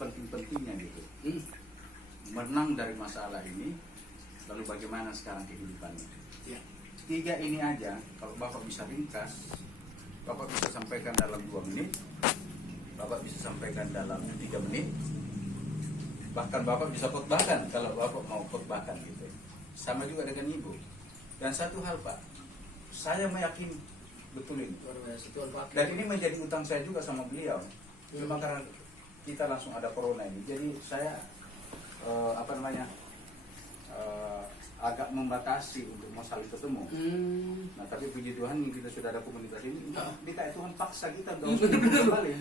penting-pentingnya gitu. Menang dari masalah ini, lalu bagaimana sekarang kehidupannya. Ya. 3 ini aja, kalau Bapak bisa ringkas, Bapak bisa sampaikan dalam 2 menit, Bapak bisa sampaikan dalam 3 menit, bahkan Bapak bisa khotbahkan kalau Bapak mau khotbahkan gitu. Sama juga dengan Ibu. Dan satu hal Pak, saya meyakini betul ini. Dan ini menjadi utang saya juga sama beliau. Cuma karena kita langsung ada corona ini, jadi saya agak membatasi untuk mau saling ketemu. Nah tapi puji Tuhan kita sudah ada komunitas ini. Dikait Tuhan paksa kita untuk kembali.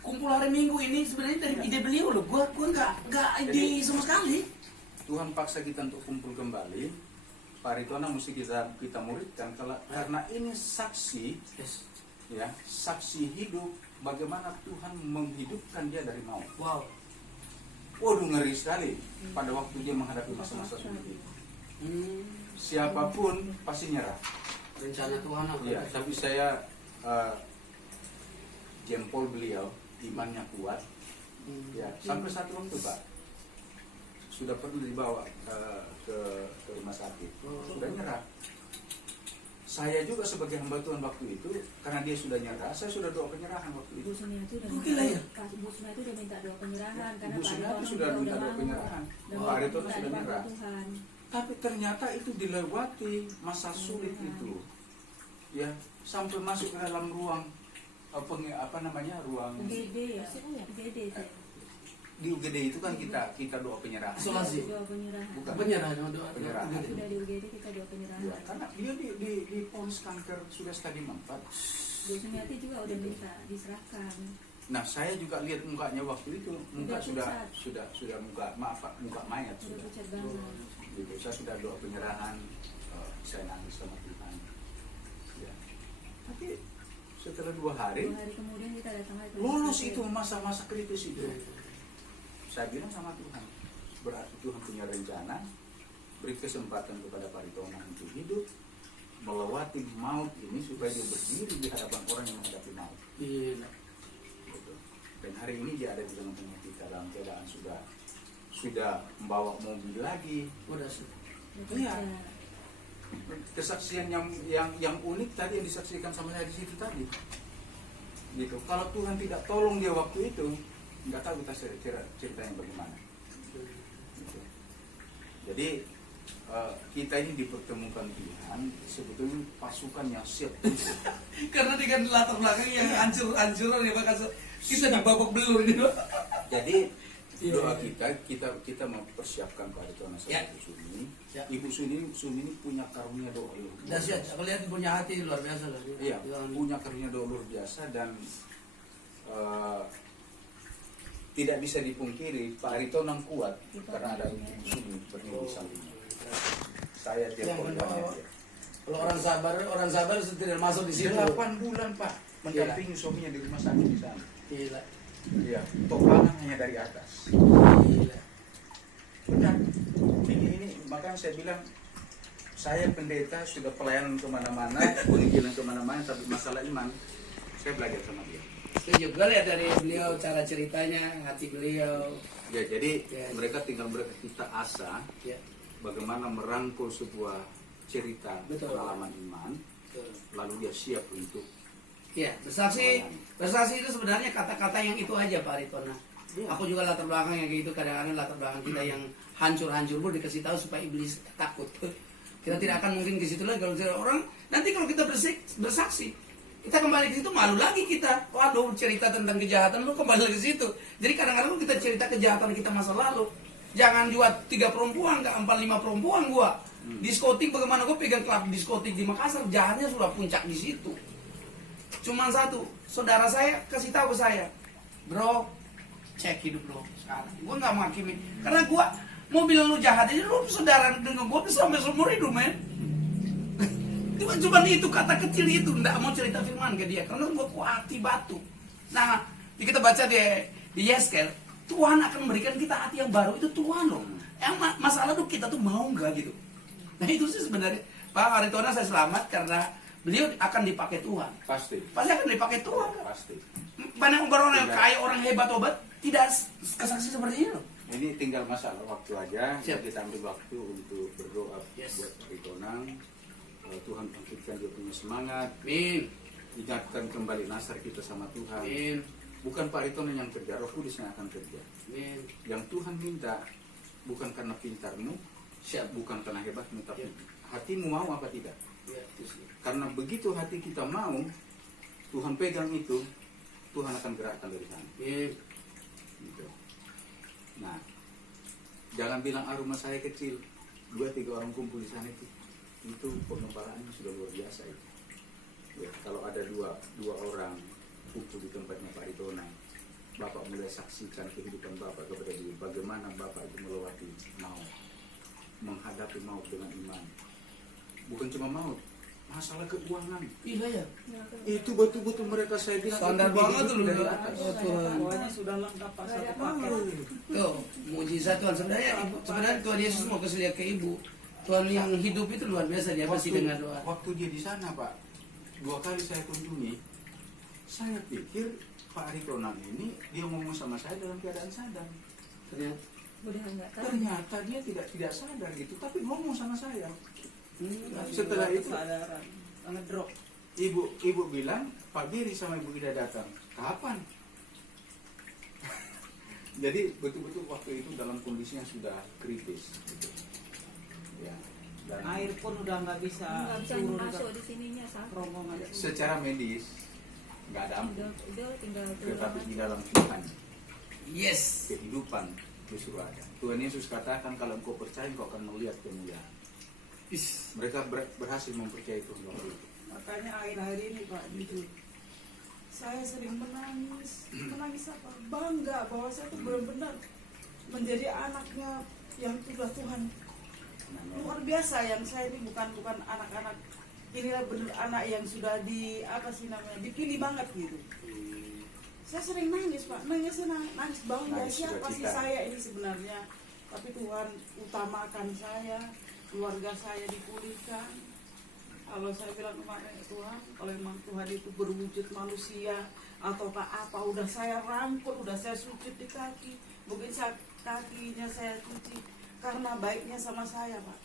Kumpul hari Minggu ini sebenarnya dari ide beliau loh. Gua nggak ide sama sekali. Tuhan paksa kita untuk kumpul kembali. Pak Aritona mesti kita muridkan karena ini saksi, ya saksi hidup bagaimana Tuhan menghidupkan dia dari maut. Wow. Waduh ngeri sekali pada waktu dia menghadapi masa-masa sulit itu. Siapapun pasti nyerah. Rencana Tuhan apa? Ya, tapi saya jempol beliau, imannya kuat. Ya, sampai satu waktu Pak sudah perlu dibawa ke rumah sakit, sudah nyerah. Saya juga sebagai hamba Tuhan waktu itu, karena dia sudah nyerah, saya sudah doa penyerahan waktu itu. Bu Sunia itu udah minta doa penyerahan karena Bu Sunia itu sudah minta doa penyerahan. Pak Aritona sudah nyerah. Tapi ternyata itu dilewati masa sulit itu, ya sampai masuk ke dalam ruang ruang UGD ya, UGD di UGD itu kan kita doa penyerahan. Isolasi. doa penyerahan. Bukan. Penyerahan. Penyerahan. Sudah di UGD kita doa penyerahan. Ya, karena dia di polis kanker sudah stadium 4. Bu Sumiati juga udah minta diserahkan. Nah saya juga lihat mukanya waktu itu, muka Udah sudah muka mayat Sudah sudah. pucat banget. Gitu. Saya sudah doa penyerahan, saya nangis sama Tuhan. Ya. Tapi setelah 2 hari, 2 hari kemudian kita datang lagi. lulus itu masa-masa kritis itu. Saya bilang sama Tuhan, berarti Tuhan punya rencana, beri kesempatan kepada Pak Aritona untuk hidup, melewati maut ini supaya dia berdiri di hadapan orang yang menghadapi maut. Iya. Gitu. Dan hari ini dia ada di tengah-tengah kita dalam keadaan sudah membawa mobil lagi. Udah sudah. Iya. Kesaksian yang unik tadi yang disaksikan sama saya di situ tadi. Gitu. Kalau Tuhan tidak tolong dia waktu itu, nggak tahu kita ceritanya bagaimana. Gitu. Jadi kita ini dipertemukan Tuhan sebetulnya pasukan yang siap. Karena dengan latar belakang yang hancur-hancuran ya Pak, kita di babak belur ini. Jadi doa kita mempersiapkan Pak Aritona sama Ibu Suni. Ibu Suni ini punya karunia doa luar biasa. Dahsyat, aku lihat punya hati luar biasa loh. Iya, punya karunia doa luar biasa dan tidak bisa dipungkiri Pak Aritona kuat karena ada Ibu Suni berdiri di sampingnya. Saya telepon dia. Kalau orang sabar tidak masuk di situ. 8 bulan Pak mendampingi suaminya di rumah sakit di sana. Gila. Iya, topangan hanya dari atas. Gila. Benar. Ini makanya saya bilang saya pendeta sudah pelayanan kemana-mana, penginjilan kemana-mana, tapi masalah iman saya belajar sama dia. Setuju. Gue lihat dari beliau cara ceritanya, hati beliau. Ya, jadi mereka tinggal berkita asa bagaimana merangkul sebuah cerita pengalaman iman, lalu dia siap untuk bersaksi itu sebenarnya kata-kata yang itu aja Pak Aritona. Aku juga latar belakang yang gitu, kadang-kadang latar belakang kita yang hancur-hancur pun dikasih tahu supaya iblis takut. Kita tidak akan mungkin ke situ lagi kalau orang nanti kalau kita bersaksi kita kembali ke situ malu lagi kita. Waduh, cerita tentang kejahatan lu kembali ke situ. Jadi kadang-kadang kita cerita kejahatan kita masa lalu. Jangan jual 3 perempuan, 4-5 perempuan gua. Diskotik bagaimana gua pegang klub diskotik di Makassar, jahatnya sudah puncak di situ. Cuman satu, saudara saya kasih tahu ke saya, bro, cek hidup lo sekarang. Gua nggak menghakimi, karena gua mau bilang lu jahat aja, lu saudara dengan gua bisa sampai seumur hidup, men. Cuma itu kata kecil itu, nggak mau cerita firman ke dia, karena gua hati batu. Nah, kita baca di Yeskel, Tuhan akan memberikan kita hati yang baru, itu Tuhan loh. Yang masalah tuh kita tuh mau nggak gitu. Nah itu sih sebenarnya Pak Aritona saya selamat karena beliau akan dipakai Tuhan. pasti Pasti akan dipakai Tuhan. pasti. Banyak orang yang kaya, orang hebat obat, tidak kesaksi seperti ini loh. Ini tinggal masalah waktu aja. Siap. Kita ambil waktu untuk berdoa Yes. buat Pak Ritonang. Tuhan bangkitkan dia punya semangat. Amin. Ingatkan kembali nasar kita sama Tuhan. Amin. Bukan Pak Ritonang yang kerja, Roh Kudus yang akan kerja. Amin. Yang Tuhan minta bukan karena pintarmu, Siap. bukan karena hebatmu, tapi Ya. hatimu mau apa tidak. Ya, itu sih. Karena begitu hati kita mau, Tuhan pegang itu, Tuhan akan gerakkan dari sana. Amin. Gitu. Nah, jangan bilang rumah saya kecil, 2-3 orang kumpul di sana itu pengembalaannya sudah luar biasa itu. Ya, kalau ada dua orang kumpul di tempatnya Pak Ritonang, Bapak mulai saksikan kehidupan Bapak kepada dia, bagaimana Bapak itu melewati maut, menghadapi maut dengan iman. Bukan cuma maut, masalah keuangan. Iya ya. Itu betul-betul mereka saya bilang Standar itu banget hidup tuh dari loh. atas. Oh, Tuhan. Pokoknya sudah lengkap Pak, satu paket. Tuh, mujizat Tuhan sebenarnya ibu, sebenarnya Tuhan Yesus mau kasih lihat ke ibu. Tuhan yang hidup itu luar biasa, dia pasti dengar doa. Waktu dia di sana Pak, 2 kali saya kunjungi, saya pikir Pak Ritonang ini dia ngomong sama saya dalam keadaan sadar. Ternyata. Udah enggak tahu. Ternyata dia tidak sadar gitu, tapi ngomong sama saya. Hmm, Setelah itu kesadaran, ngedrop. ibu bilang Pak Giri sama Ibu Ida datang. Kapan? Jadi betul-betul waktu itu dalam kondisi yang sudah kritis. Gitu. Ya. Dan Air pun udah nggak bisa Enggak bisa turun masuk ke di sininya sakit. rombongan. secara medis nggak ada ampun, Udah tinggal tetapi di turun. dalam Tuhan Yes. kehidupan justru ada. Tuhan Yesus katakan kalau engkau percaya engkau akan melihat kemuliaan. Is. Mereka berhasil mempercayai Tuhan waktu itu. Makanya akhir-akhir ini Pak, jujur, saya sering menangis apa? Bangga bahwa saya tuh benar-benar menjadi anaknya yang sudah Tuhan. Luar biasa, yang saya ini bukan anak-anak, inilah benar anak yang sudah dipilih banget gitu. Saya sering nangis Pak, nangis bangga, Nangis siapa sih sukacita. saya ini sebenarnya. Tapi Tuhan utamakan saya, keluarga saya dipulihkan. Kalau saya bilang kemarin Tuhan, kalau memang Tuhan itu berwujud manusia ataukah apa, udah saya rangkul, udah saya sujud di kaki, mungkin kakinya saya cuci karena baiknya sama saya Pak.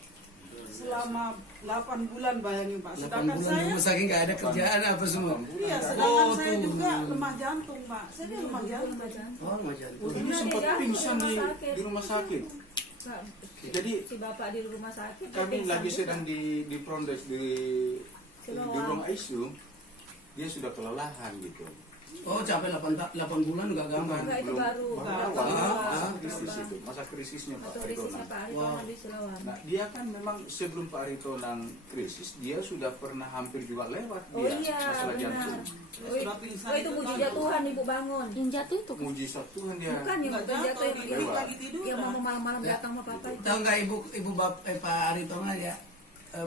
Selama 8 bulan bayangin Pak. 8 Sedangkan bulan saya, di rumah sakit nggak ada kerjaan apa semua. iya, sedangkan Oh, saya tuh. juga lemah jantung Pak. Saya juga lemah jantung. Oh, macam itu. Ini Pernah sempat dia pingsan di di rumah sakit. rumah sakit. Kak, Jadi si bapak di rumah sakit. dia kami pingsan lagi juga. sedang di Prondes di ruang ICU, dia sudah kelelahan gitu. Oh, capek 8 bulan juga gampang. Enggak, itu baru. Awal, Baru. krisis itu, masa krisisnya Pak Atau krisisnya Ritonang. Pak Ari Wow. di Selawan. Nah, dia kan memang sebelum Pak Ritonang krisis, dia sudah pernah hampir juga lewat Oh dia iya, masalah benar. jantung. Sudah pingsan Oh itu itu mujizat tahu. Tuhan ibu bangun. Yang jatuh itu kan? Mujizat Tuhan dia. Bukan yang Nggak mujizat jatuh, yang di lagi tidur. yang mau malam-malam datang sama papa itu. Tahu nggak ibu Pak Aritonga ya,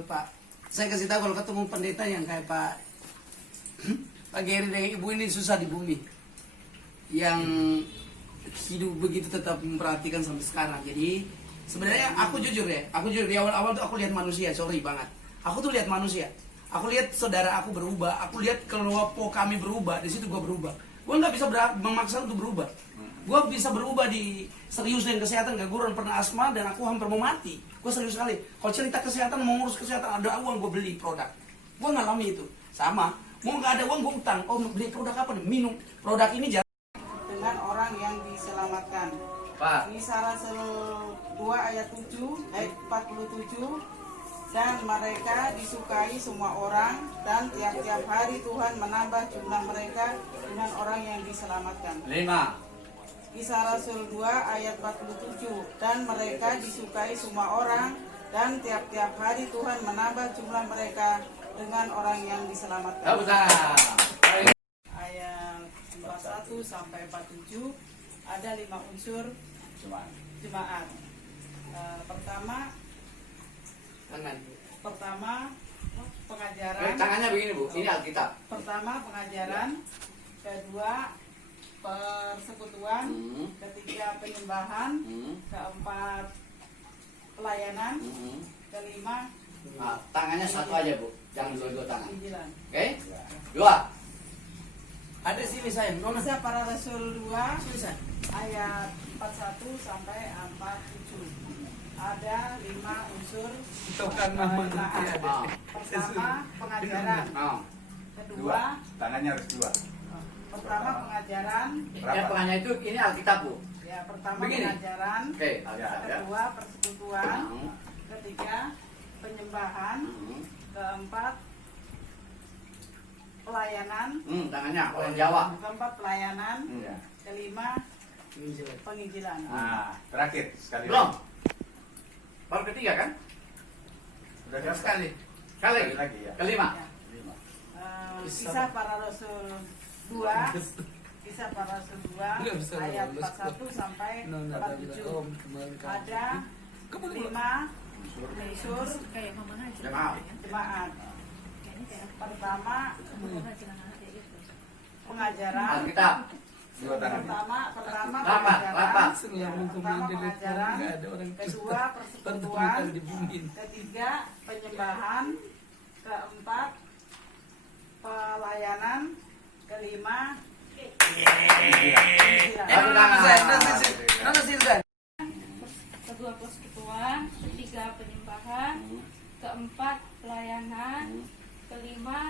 Pak? Saya kasih tahu kalau ketemu pendeta yang kayak Pak Geri dengan ibu ini susah di bumi, yang hidup begitu tetap memperhatikan sampai sekarang. Jadi sebenarnya aku jujur di awal-awal tuh aku lihat manusia, sorry banget. Aku tuh lihat manusia. Aku lihat saudara aku berubah, aku lihat kelompok kami berubah, di situ gua berubah. Gua nggak bisa memaksa untuk berubah. Gua bisa berubah di serius dengan kesehatan, gak gua pernah asma dan aku hampir mau mati. Gua serius sekali. Kalau cerita kesehatan, mau ngurus kesehatan, ada uang gua beli produk. Gua ngalami itu. Sama, mau nggak ada uang gua utang. Oh, beli produk apa nih? Minum. Produk ini Dengan orang yang diselamatkan. Pak. Ini Salasel 2 ayat 47, dan mereka disukai semua orang, dan tiap-tiap hari Tuhan menambah jumlah mereka dengan orang yang diselamatkan. 5. Kisah Rasul 2 ayat 47, dan mereka disukai semua orang, dan tiap-tiap hari Tuhan menambah jumlah mereka dengan orang yang diselamatkan. Ayat 41 sampai 47 ada 5 unsur jemaat. Pertama pengajaran. Tangannya begini Bu, ini Alkitab. Pertama pengajaran, kedua persekutuan, ketiga penyembahan, keempat pelayanan, kelima Nah, tangannya satu aja Bu, jangan dua-dua tangan. injilan. Oke? 2. Ada sini sayang, Nona. Kisah Para Rasul 2 Sini sayang. ayat 41 sampai 47. Ada 5 unsur Itu kan mama pembinaan. nanti ada. Pertama, pengajaran. Oh. Kedua, Tangannya harus dua. pertama pengajaran. Yang penanya itu ini Alkitab, Bu. Ya, pertama Begini. pengajaran. Oke. Ya, ya. Kedua, persekutuan. Hmm. Ketiga, penyembahan. Hmm. Keempat, pelayanan. Tangannya orang Jawa. Keempat, pelayanan. Ya. Kelima, penginjilan. Nah, terakhir sekali. Belum. Baru ketiga kan? Sudah Ya, dapat. sekali. Sekali lagi ya. Kelima. Ya. Lima. Kisah Para Rasul 2. Kisah Para Rasul 2 ayat 41 sampai 47. Ada 5 unsur Kayak mama aja. Jemaat. jemaat. Kayaknya kayak Pertama, mama aja anak kayak gitu. pengajaran. Alkitab. Dua tangan. Pertama Lapan. pengajaran. Pertama pengajaran. Kedua Pertemuan persekutuan. di bumi. Ketiga penyembahan. Keempat pelayanan. Kelima penginjilan. Baru tangan. Nona sini sayang. Kedua persekutuan, ketiga penyembahan, keempat pelayanan, kelima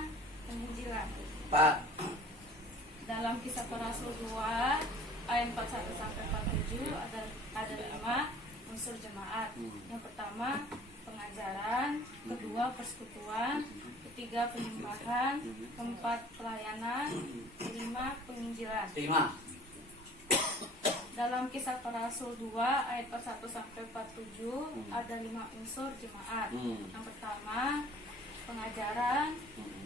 penginjilan. Pak. Dalam Kisah Para Rasul 2 ayat 41 sampai 47 ada 5 unsur jemaat. Yang pertama pengajaran, kedua persekutuan, ketiga penyembahan, keempat pelayanan, kelima penginjilan. 5. Dalam Kisah Para Rasul 2 ayat 41 sampai 47 ada 5 unsur jemaat. Yang pertama pengajaran,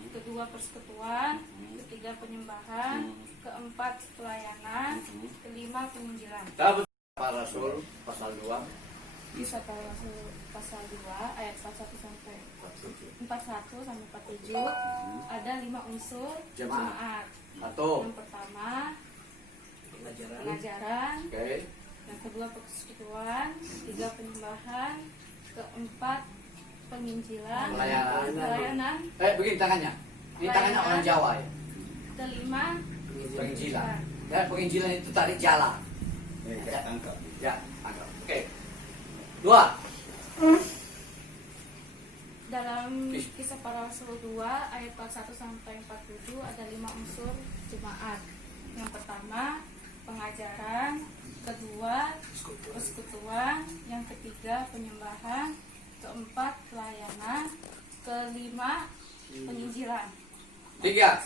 kedua persekutuan, ketiga penyembahan, keempat pelayanan, kelima penginjilan. Dalam Para Rasul pasal 2. Kisah Para Rasul pasal 2 ayat 41 sampai 47 ada 5 unsur Jemaat. jemaat. Satu. Yang pertama Pelajaran. pengajaran, Oke. yang kedua persekutuan, ketiga penyembahan, keempat penginjilan, pelayanan, Begini tangannya. Ini tangannya orang Jawa ya. kelima Penginjilan. Dan penginjilan itu tarik jalan. Ini kayak tangkap. Ya, tangkap. Oke. 2. Dalam Kisah Para Rasul 2 ayat 41 sampai 47 ada 5 unsur jemaat. Yang pertama pengajaran, kedua persekutuan, yang ketiga penyembahan, keempat pelayanan, kelima penginjilan. 3.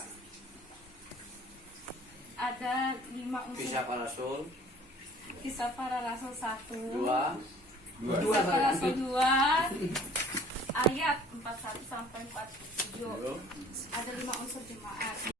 Ada 5 unsur. Kisah Para Rasul Kisah Para Rasul 1, 2. Kisah Para Rasul 2 ayat 41 sampai 47 ada 5 unsur jemaat.